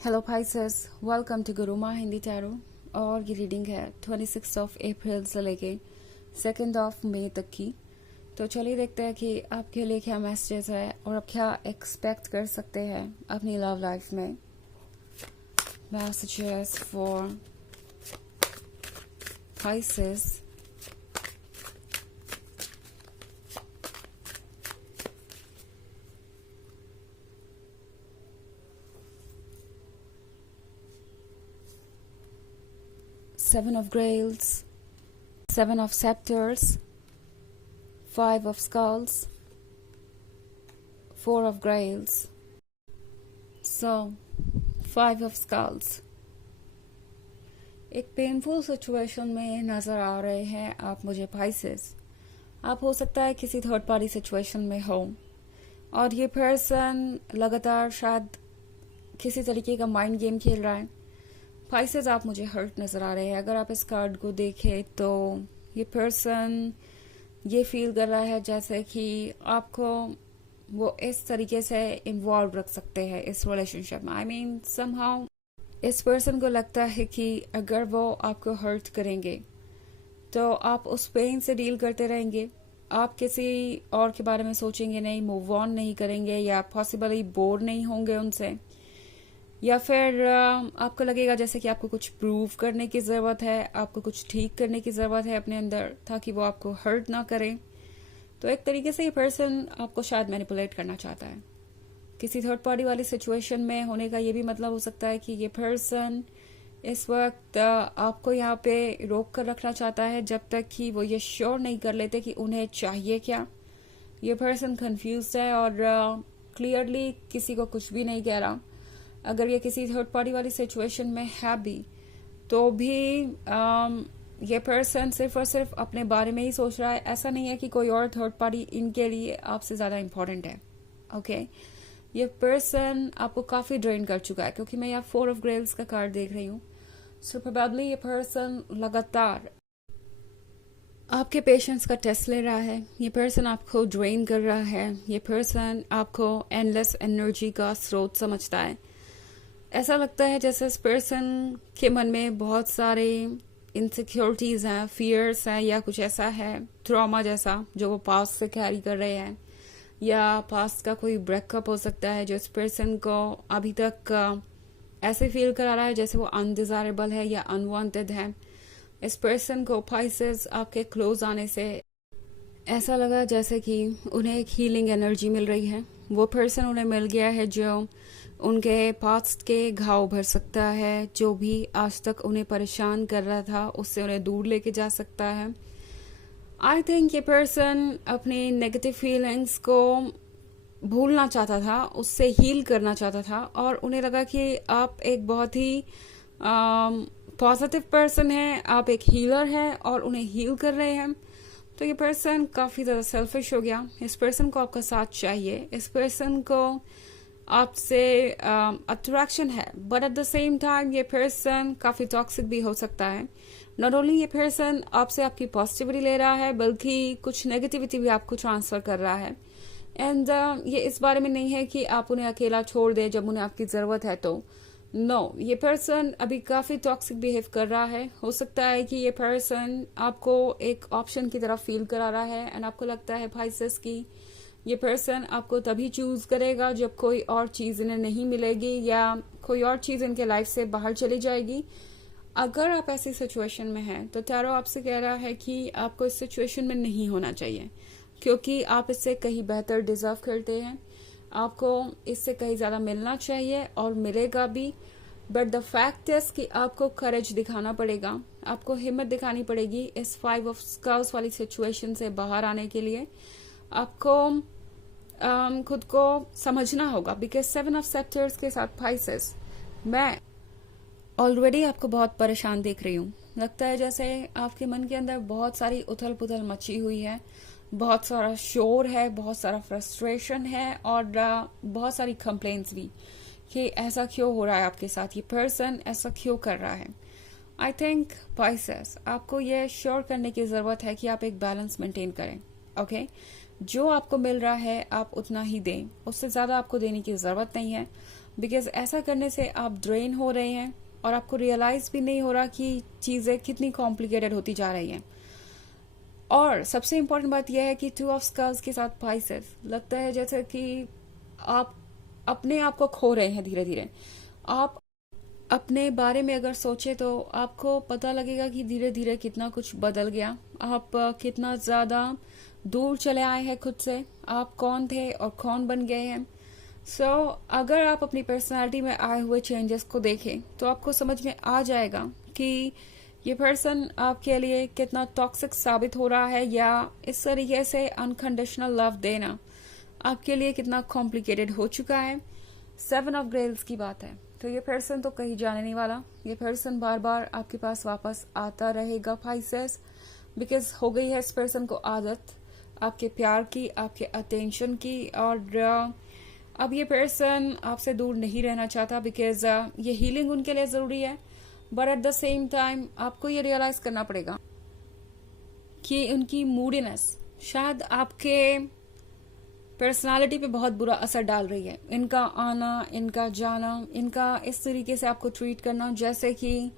Hello Pisces, welcome to Guruma Hindi tarot. और ये reading है 26 अप्रैल से लेके 2 मई तक की। तो चलिए देखते हैं कि आपके लिए क्या मैसेजेस है और आप क्या एक्सपेक्ट कर सकते हैं अपनी लव लाइफ में। Messages for Pisces। Seven of Grails, Seven of Scepters, Five of Skulls, Four of Grails. So, Five of Skulls. एक पेनफुल सिचुएशन में नजर आ रहे हैं आप मुझे Pisces। आप हो सकता है किसी थर्ड पार्टी सिचुएशन में हो और ये पर्सन लगातार शायद किसी तरीके का माइंड गेम खेल रहा है। Pisces, आप मुझे हर्ट नजर आ रहे हैं। अगर आप इस कार्ड को देखें तो ये पर्सन ये फील कर रहा है जैसे कि आपको वो इस तरीके से इन्वॉल्व रख सकते हैं इस रिलेशनशिप में। आई मीन समहाउ इस पर्सन को लगता है कि अगर वो आपको हर्ट करेंगे तो आप उस पेन से डील करते रहेंगे, आप किसी और के बारे में सोचेंगे नहीं, मूव ऑन नहीं करेंगे या पॉसिबली बोर नहीं होंगे उनसे, या फिर आपको लगेगा जैसे कि आपको कुछ प्रूव करने की ज़रूरत है, आपको कुछ ठीक करने की ज़रूरत है अपने अंदर ताकि वो आपको हर्ट ना करें। तो एक तरीके से ये पर्सन आपको शायद मैनिपुलेट करना चाहता है। किसी थर्ड पार्टी वाली सिचुएशन में होने का ये भी मतलब हो सकता है कि ये पर्सन इस वक्त आपको यहाँ पे रोक कर रखना चाहता है जब तक कि वो ये श्योर नहीं कर लेते कि उन्हें चाहिए क्या। ये पर्सन कंफ्यूज है और क्लियरली किसी को कुछ भी नहीं कह रहा। अगर ये किसी थर्ड पार्टी वाली सिचुएशन में है भी तो भी ये पर्सन सिर्फ और सिर्फ अपने बारे में ही सोच रहा है। ऐसा नहीं है कि कोई और थर्ड पार्टी इनके लिए आपसे ज़्यादा इम्पोर्टेंट है। ओके, ये पर्सन आपको काफ़ी ड्रेन कर चुका है क्योंकि मैं यहाँ 4 ऑफ ग्रेल्स का कार्ड देख रही हूँ। सो प्रोबेबली ये पर्सन लगातार आपके पेशेंस का टेस्ट ले रहा है। ये पर्सन आपको ड्रेन कर रहा है। ये पर्सन आपको एंडलेस एनर्जी का स्रोत समझता है। ऐसा लगता है जैसे इस पर्सन के मन में बहुत सारे इनसिक्योरिटीज हैं, फियर्स हैं या कुछ ऐसा है, ट्रॉमा जैसा जो वो पास्ट से कैरी कर रहे हैं, या पास्ट का कोई ब्रेकअप हो सकता है जो इस पर्सन को अभी तक ऐसे फील करा रहा है जैसे वो अनडिजायरेबल है या अनवांटेड है। इस पर्सन को Pisces आपके क्लोज आने से ऐसा लगा जैसे कि उन्हें एक हीलिंग एनर्जी मिल रही है। वो पर्सन उन्हें मिल गया है जो उनके पास्ट के घाव भर सकता है, जो भी आज तक उन्हें परेशान कर रहा था उससे उन्हें दूर लेके जा सकता है। आई थिंक ये पर्सन अपनी नेगेटिव फीलिंग्स को भूलना चाहता था, उससे हील करना चाहता था और उन्हें लगा कि आप एक बहुत ही पॉजिटिव पर्सन हैं, आप एक हीलर हैं और उन्हें हील कर रहे हैं। तो ये पर्सन काफ़ी ज़्यादा सेल्फिश हो गया। इस पर्सन को आपका साथ चाहिए, इस पर्सन को आपसे अट्रैक्शन है, but at the same time ये पर्सन काफ़ी टॉक्सिक भी हो सकता है। नॉट ओनली ये पर्सन आपसे आपकी पॉजिटिविटी ले रहा है बल्कि कुछ नेगेटिविटी भी आपको ट्रांसफर कर रहा है। एंड ये इस बारे में नहीं है कि आप उन्हें अकेला छोड़ दें जब उन्हें आपकी ज़रूरत है तो नो, ये पर्सन अभी काफ़ी टॉक्सिक बिहेव कर रहा है। हो सकता है कि ये पर्सन आपको एक ऑप्शन की तरफ फील करा रहा है एंड आपको लगता है Pisces की ये पर्सन आपको तभी चूज करेगा जब कोई और चीज़ इन्हें नहीं मिलेगी या कोई और चीज़ इनके लाइफ से बाहर चली जाएगी। अगर आप ऐसी सिचुएशन में हैं तो टैरो आपसे कह रहा है कि आपको इस सिचुएशन में नहीं होना चाहिए क्योंकि आप इससे कहीं बेहतर डिजर्व करते हैं। आपको इससे कहीं ज़्यादा मिलना चाहिए और मिलेगा भी, बट द फैक्ट इज कि आपको करेज दिखाना पड़ेगा, आपको हिम्मत दिखानी पड़ेगी इस 5 ऑफ स्कल्स वाली सिचुएशन से बाहर आने के लिए। आपको खुद को समझना होगा बिकॉज 7 ऑफ सेप्टर्स के साथ Pisces मैं ऑलरेडी आपको बहुत परेशान देख रही हूँ। लगता है जैसे आपके मन के अंदर बहुत सारी उथल पुथल मची हुई है, बहुत सारा शोर है, बहुत सारा फ्रस्ट्रेशन है और बहुत सारी कंप्लेंट्स भी कि ऐसा क्यों हो रहा है आपके साथ, ये पर्सन ऐसा क्यों कर रहा है। आई थिंक Pisces आपको ये श्योर करने की ज़रूरत है कि आप एक बैलेंस मेंटेन करें। ओके, जो आपको मिल रहा है आप उतना ही दें, उससे ज़्यादा आपको देने की ज़रूरत नहीं है। बिकॉज ऐसा करने से आप ड्रेन हो रहे हैं और आपको रियलाइज भी नहीं हो रहा कि चीज़ें कितनी कॉम्प्लिकेटेड होती जा रही हैं। और सबसे इम्पोर्टेंट बात यह है कि 2 ऑफ स्कल्स के साथ पाइसेस, लगता है जैसे कि आप अपने आप को खो रहे हैं धीरे धीरे। आप अपने बारे में अगर सोचे तो आपको पता लगेगा कि धीरे धीरे कितना कुछ बदल गया, आप कितना ज्यादा दूर चले आए हैं खुद से, आप कौन थे और कौन बन गए हैं। अगर आप अपनी पर्सनालिटी में आए हुए चेंजेस को देखें तो आपको समझ में आ जाएगा कि ये पर्सन आपके लिए कितना टॉक्सिक साबित हो रहा है, या इस तरीके से अनकंडीशनल लव देना आपके लिए कितना कॉम्प्लिकेटेड हो चुका है। 7 ऑफ ग्रेल्स की बात है, तो ये पर्सन तो कहीं जाने नहीं वाला। ये पर्सन बार बार आपके पास वापस आता रहेगा पाइसेस, बिकॉज हो गई है इस पर्सन को आदत आपके प्यार की, आपके अटेंशन की। और अब ये पर्सन आपसे दूर नहीं रहना चाहता, बिकॉज ये हीलिंग उनके लिए जरूरी है। But at the same time आपको ये रियलाइज करना पड़ेगा कि उनकी मूडीनेस शायद आपके पर्सनालिटी पे बहुत बुरा असर डाल रही है। इनका आना, इनका जाना, इनका इस तरीके से आपको ट्रीट करना जैसे कि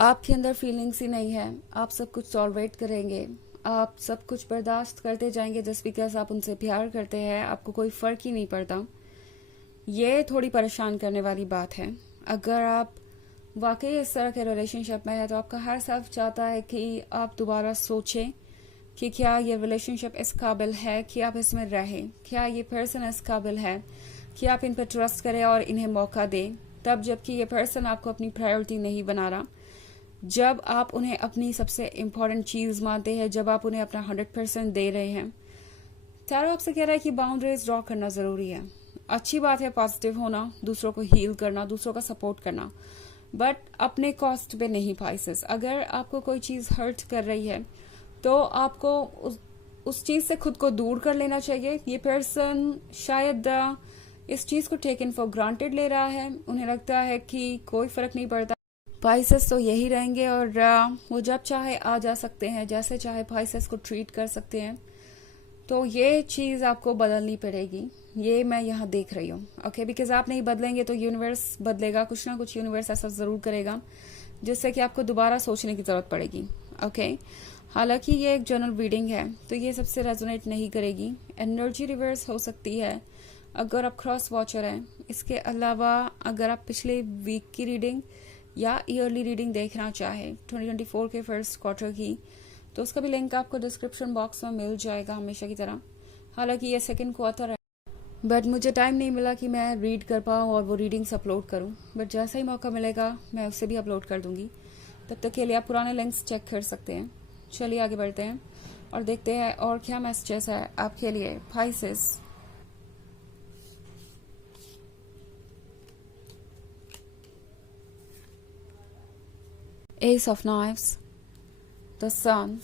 आपके अंदर फीलिंग्स ही नहीं है। आप सब कुछ टॉलरेट करेंगे, आप सब कुछ बर्दाश्त करते जाएंगे जस्ट बिकॉज आप उनसे प्यार करते हैं, आपको कोई फर्क ही नहीं पड़ता। ये थोड़ी परेशान करने वाली बात है। अगर आप वाकई इस तरह के रिलेशनशिप में है तो आपका हर सेल्फ चाहता है कि आप दोबारा सोचें कि क्या ये रिलेशनशिप इस काबिल है कि आप इसमें रहें, क्या ये पर्सन इस काबिल है कि आप इन पर ट्रस्ट करें और इन्हें मौका दें, तब जबकि ये पर्सन आपको अपनी प्रायोरिटी नहीं बना रहा। जब आप उन्हें अपनी सबसे इम्पोर्टेंट चीज मानते हैं, जब आप उन्हें अपना 100% दे रहे हैं। टैरो आपसे कह रहा है कि बाउंड्रीज ड्रॉ करना जरूरी है। अच्छी बात है पॉजिटिव होना, दूसरों को हील करना, दूसरों का सपोर्ट करना, बट अपने कॉस्ट पे नहीं पाइसेस। अगर आपको कोई चीज हर्ट कर रही है तो आपको उस चीज से खुद को दूर कर लेना चाहिए। ये पर्सन शायद इस चीज को टेकन फॉर ग्रांटेड ले रहा है, उन्हें लगता है कि कोई फर्क नहीं पड़ता, पाइसेस तो यही रहेंगे और वो जब चाहे आ जा सकते हैं, जैसे चाहे पाइसेस को ट्रीट कर सकते हैं। तो ये चीज आपको बदलनी पड़ेगी, ये मैं यहाँ देख रही हूँ। ओके, बिकॉज आप नहीं बदलेंगे तो यूनिवर्स बदलेगा, कुछ ना कुछ यूनिवर्स ऐसा जरूर करेगा जिससे कि आपको दोबारा सोचने की जरूरत पड़ेगी। ओके, हालांकि ये एक जनरल रीडिंग है तो ये सबसे रेजोनेट नहीं करेगी। एनर्जी रिवर्स हो सकती है अगर आप क्रॉस वॉचर हैं। इसके अलावा अगर आप पिछले वीक की रीडिंग या ईयरली रीडिंग देखना चाहें 2024 के फर्स्ट क्वार्टर की, तो उसका भी लिंक आपको डिस्क्रिप्शन बॉक्स में मिल जाएगा हमेशा की तरह। हालांकि ये सेकंड क्वार्टर है, बट मुझे टाइम नहीं मिला कि मैं रीड कर पाऊँ और वो रीडिंग्स अपलोड करूँ, बट जैसा ही मौका मिलेगा मैं उसे भी अपलोड कर दूंगी। तब तक के लिए आप पुराने लिंक्स चेक कर सकते हैं। चलिए आगे बढ़ते हैं और देखते हैं और क्या मैसेजेस है आपके लिए Pisces. Ace of Knives, the Sun,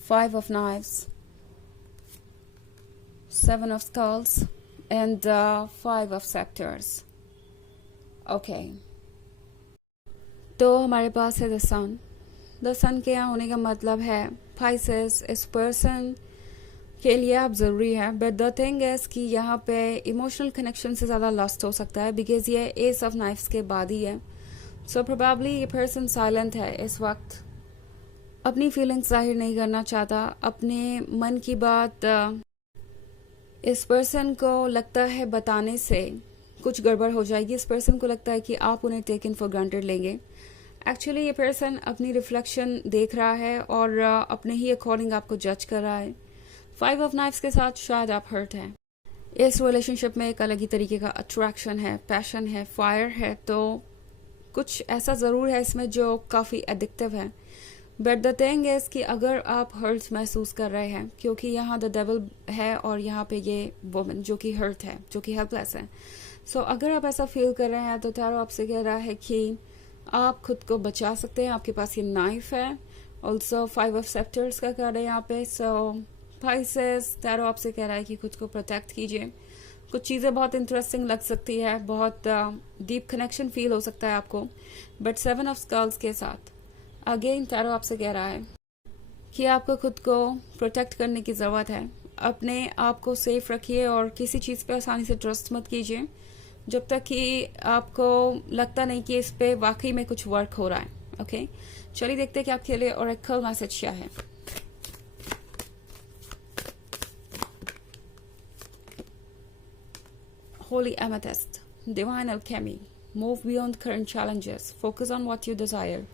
5 of Knives, 7 of Skulls, and 5 of Scepters. Okay. तो हमारे पास है द सन। द सन के यहाँ होने का मतलब है पाइसेस इस पर्सन के लिए आप जरूरी है, बट द थिंग इज कि यहाँ पे इमोशनल कनेक्शन से ज्यादा लॉस्ट हो सकता है, बिकॉज ये एस ऑफ नाइफ्स के बाद ही है। सो प्रोबेबली ये पर्सन साइलेंट है इस वक्त, अपनी फीलिंग्स जाहिर नहीं करना चाहता, अपने मन की बात इस पर्सन को लगता है बताने से कुछ गड़बड़ हो जाएगी। इस पर्सन को लगता है कि आप उन्हें टेकन फॉर ग्रांटेड लेंगे। एक्चुअली ये पर्सन अपनी रिफ्लेक्शन देख रहा है और अपने ही अकॉर्डिंग आपको जज कर रहा है। 5 ऑफ नाइफ्स के साथ शायद आप हर्ट हैं। इस रिलेशनशिप में एक अलग ही तरीके का अट्रैक्शन है, पैशन है, फायर है, तो कुछ ऐसा जरूर है इसमें जो काफी एडिक्टिव है। बट द थिंग इज कि अगर आप हर्ट महसूस कर रहे हैं, क्योंकि यहाँ द डेविल है और यहाँ पे ये वुमन जो कि हर्ट है, जो कि हेल्पलेस है। सो अगर आप ऐसा फील कर रहे हैं तो टैरो आपसे कह रहा है कि आप खुद को बचा सकते हैं। आपके पास ये नाइफ है, ऑल्सो 5 ऑफ सेप्टर्स का कार्ड है यहाँ पे। सो पाइसेस, टैरो आपसे कह रहा है कि खुद को प्रोटेक्ट कीजिए। कुछ चीजें बहुत इंटरेस्टिंग लग सकती है, बहुत डीप कनेक्शन फील हो सकता है आपको, बट 7 ऑफ स्कल्स के साथ अगेन टैरो आपसे कह रहा है कि आपको खुद को प्रोटेक्ट करने की जरूरत है। अपने आप को सेफ रखिए और किसी चीज़ पे आसानी से ट्रस्ट मत कीजिए जब तक कि आपको लगता नहीं कि इस पे वाकई में कुछ वर्क हो रहा है। ओके, चलिए देखते हैं कि आपके लिए ओरेकल मैसेज क्या है। Holy Amethyst, Divine Alchemy, move beyond current challenges, focus on what you desire।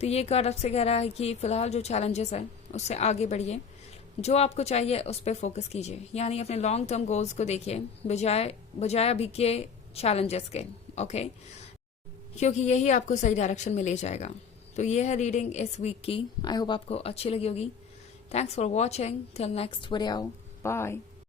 तो ये कार्ड आपसे कह रहा है कि फिलहाल जो चैलेंजेस हैं उससे आगे बढ़िए, जो आपको चाहिए उस पर फोकस कीजिए, यानी अपने लॉन्ग टर्म गोल्स को देखिए बजाय अभी के चैलेंजेस के। ओके, क्योंकि यही आपको सही डायरेक्शन में ले जाएगा। तो ये है रीडिंग इस वीक की। आई होप आपको अच्छी लगी होगी। Thanks for watching, till next video, bye.